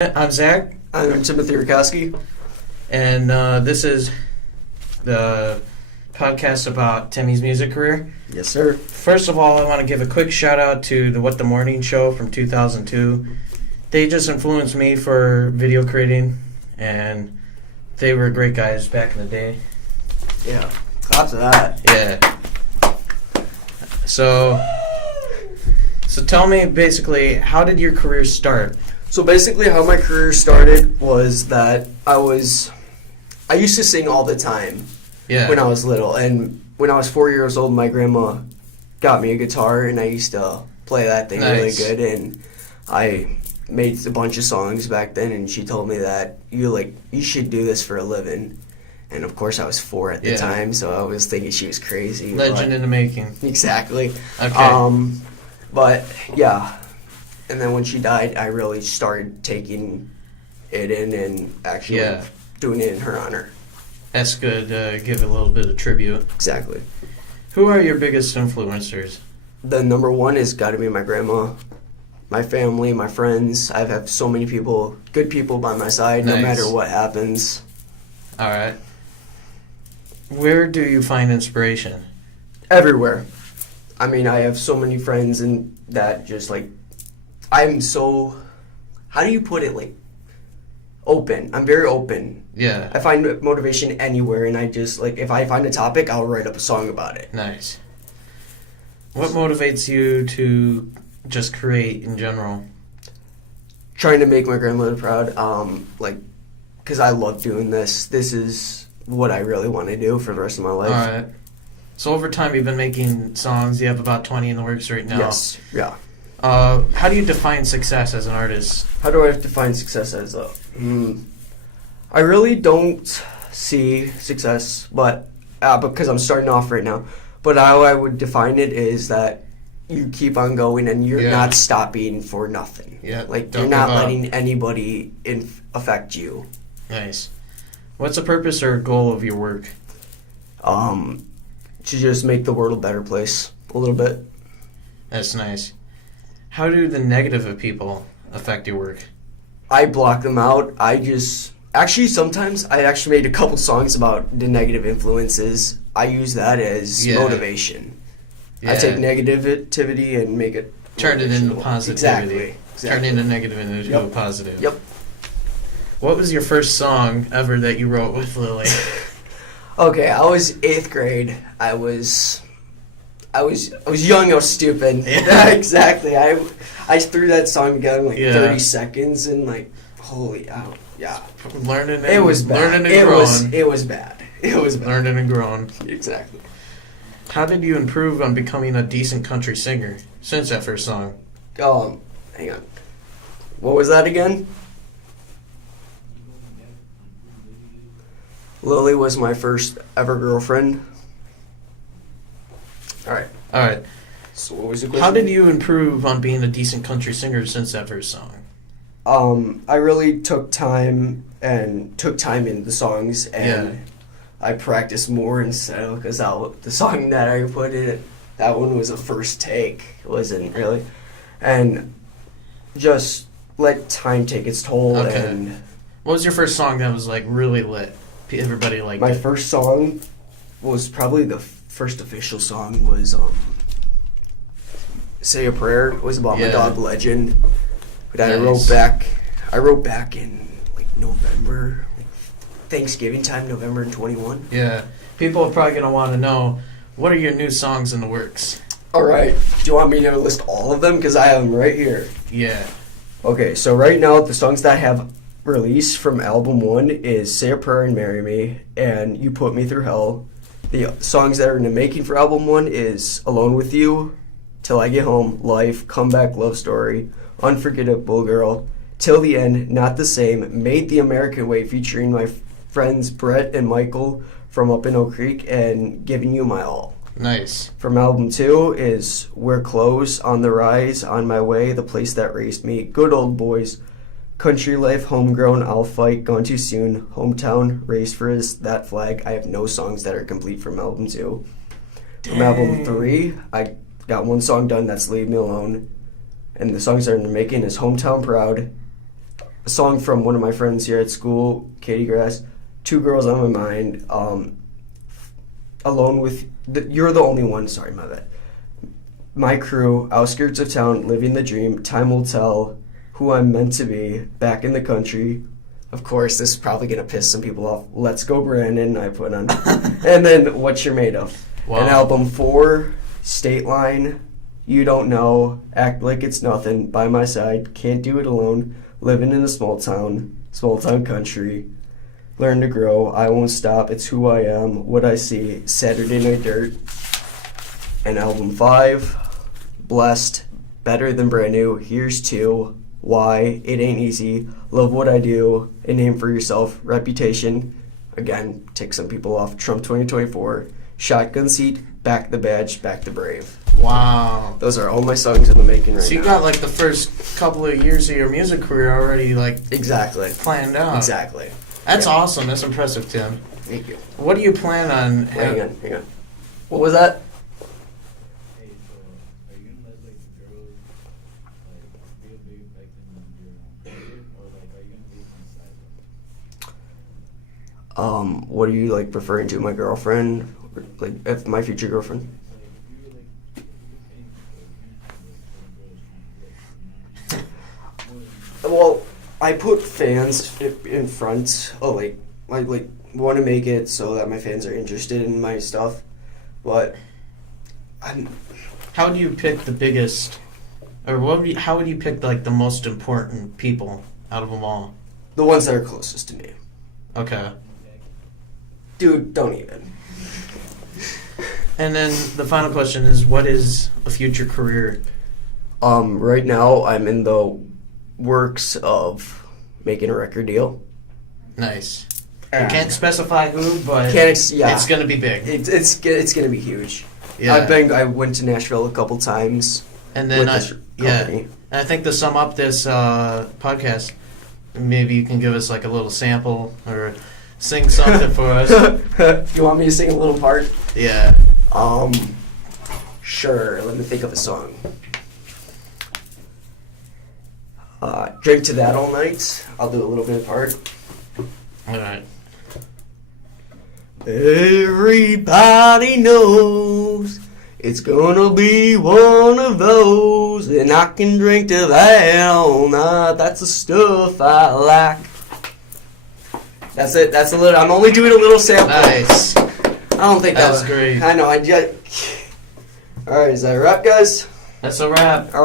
I'm Zach, I'm Timothy Rakowski. and this is the podcast about Timmy's music career. Yes, sir. First of all, I want to give a quick shout out to the What the Morning Show from 2002. They just influenced me for video creating, and they were great guys back in the day. Yeah, claps of that. Yeah. So tell me basically, how did your career start? So basically how my career started was that I used to sing all the time Yeah. when I was little. And when I was 4 years old, my grandma got me a guitar, and I used to play that thing really Nice. good. And I made a bunch of songs back then, and she told me that you should do this for a living. And of course I was 4 at the Yeah. time, so I was thinking she was crazy. Legend in the making. Exactly. Okay. But yeah, and then when she died, I really started taking it in and actually Yeah. doing it in her honor. That's good. Give a little bit of tribute. Exactly. Who are your biggest influencers? The number one has got to be my grandma, my family, my friends. I have so many people, good people by my side, no Nice. matter what happens. All right. Where do you find inspiration? Everywhere. I mean, I have so many friends, and that just I'm so, how do you put it, open. I'm very open. Yeah. I find motivation anywhere, and I just, if I find a topic, I'll write up a song about it. Nice. What motivates you to just create in general? Trying to make my grandmother proud, because I love doing this. This is what I really want to do for the rest of my life. All right. So over time, you've been making songs. You have about 20 in the works right now. Yes, yeah. How do you define success as an artist? How do I define success as a... I really don't see success, but because I'm starting off right now. But how I would define it is that you keep on going and you're Yeah. not stopping for nothing. Yeah, You're don't not give up. letting anybody affect you. Nice. What's the purpose or goal of your work? To just make the world a better place a little bit. That's nice. How do the negative of people affect your work? I block them out. Sometimes I actually made a couple songs about the negative influences. I use that as Yeah. motivation. Yeah. I take negativity and make it Turn it into motivational. positivity. Exactly. Turn into negative into Yep. positive. Yep. What was your first song ever that you wrote with Lily? Okay, I was 8th grade. I was young. I was stupid. Yeah. Exactly. I threw that song together in Yeah. 30 seconds and holy out. Yeah. Learning and It was bad. learning and It growing. was bad. It was bad. Learning and growing. Exactly. How did you improve on becoming a decent country singer since that first song? Hang on. What was that again? Lily was my first ever girlfriend. All right. All right. So what was the question? How did you improve on being a decent country singer since that first song? I really took time in the songs, and Yeah. I practiced more instead of, because the song that I put in, that one was a first take. It wasn't really, and just let time take its toll. Okay. And What was your first song that was really lit? Everybody liked my it. first song was probably the first official song was "Say a Prayer." It was about my Yeah. dog Legend. But I Nice. wrote back in November, Thanksgiving time, November 21. Yeah. People are probably gonna want to know, what are your new songs in the works? All right. Do you want me to list all of them? Because I have them right here. Yeah. Okay, so right now the songs that I have released from album 1 is "Say a Prayer" and "Marry Me" and "You Put Me Through Hell." The songs that are in the making for album 1 is "Alone with You," "Till I Get Home," "Life," "Comeback," "Love Story," "Unforgettable Girl," "Till the End," "Not the Same," "Made the American Way" featuring my friends Brett and Michael from up in Oak Creek, and "Giving You My All." Nice. From album 2 is "We're Close," "On the Rise," "On My Way," "The Place That Raised Me," "Good Old Boys," "Country Life," "Homegrown," "I'll Fight," "Gone Too Soon," "Hometown," "Raised for That Flag." I have no songs that are complete from album 2. From album 3, I got one song done, that's "Leave Me Alone." And the songs that are in the making is "Hometown Proud," a song from one of my friends here at school, Katie Grass, Two Girls on My Mind, Alone with, You're the Only One, sorry, my bad. My Crew, Outskirts of Town, Living the Dream, Time Will Tell, Who I'm Meant to Be, Back in the Country. Of course, this is probably going to piss some people off. Let's Go Brandon, I put on. And then What You're Made Of. Wow. And album 4, State Line, You Don't Know, Act Like It's Nothing, By My Side, Can't Do It Alone, Living in a Small Town Country, Learn to Grow, I Won't Stop, It's Who I Am, What I See, Saturday Night Dirt. And album 5, Blessed, Better Than Brand New, Here's Two, Why, It Ain't Easy, Love What I Do, A Name for Yourself, Reputation, again, take some people off, Trump 2024, Shotgun Seat, Back the Badge, Back the Brave. Wow. Those are all my songs in the making right now. So you got like the first couple of years of your music career already like Exactly. planned out. Exactly. That's Yeah. awesome. That's impressive, Tim. Thank you. What do you plan on? Hang on. What was that? Hey, so are you gonna let like the girls like be a big effect in your career, or like are you gonna leave them aside? What are you like referring to? My girlfriend? Or, like, if my future girlfriend? Like if you were like if you're famous, so you're gonna have like girls trying to get, you know? Well, I put fans in front. Oh, like want to make it so that my fans are interested in my stuff, but How do you pick the biggest, or how would you pick like the most important people out of them all? the ones that are closest to me. Okay. Dude, don't even. And then the final question is, what is a future career? Right now I'm in the works of making a record deal. Nice. You can't specify who, but Yeah. it's going to be big. It's gonna be huge. Yeah. I went to Nashville a couple times And then with I, this yeah, company. and I think to sum up this podcast, maybe you can give us like a little sample or sing something for us. You want me to sing a little part? Yeah. Sure. Let me think of a song. Drink to That All Night. I'll do a little bit of part. All right. Everybody knows it's gonna be one of those, and I can drink to that all night. That's the stuff I like. That's it. That's a little. I'm only doing a little sample. Nice. I don't think That was great. I know. All right, is that a wrap, guys? That's a wrap.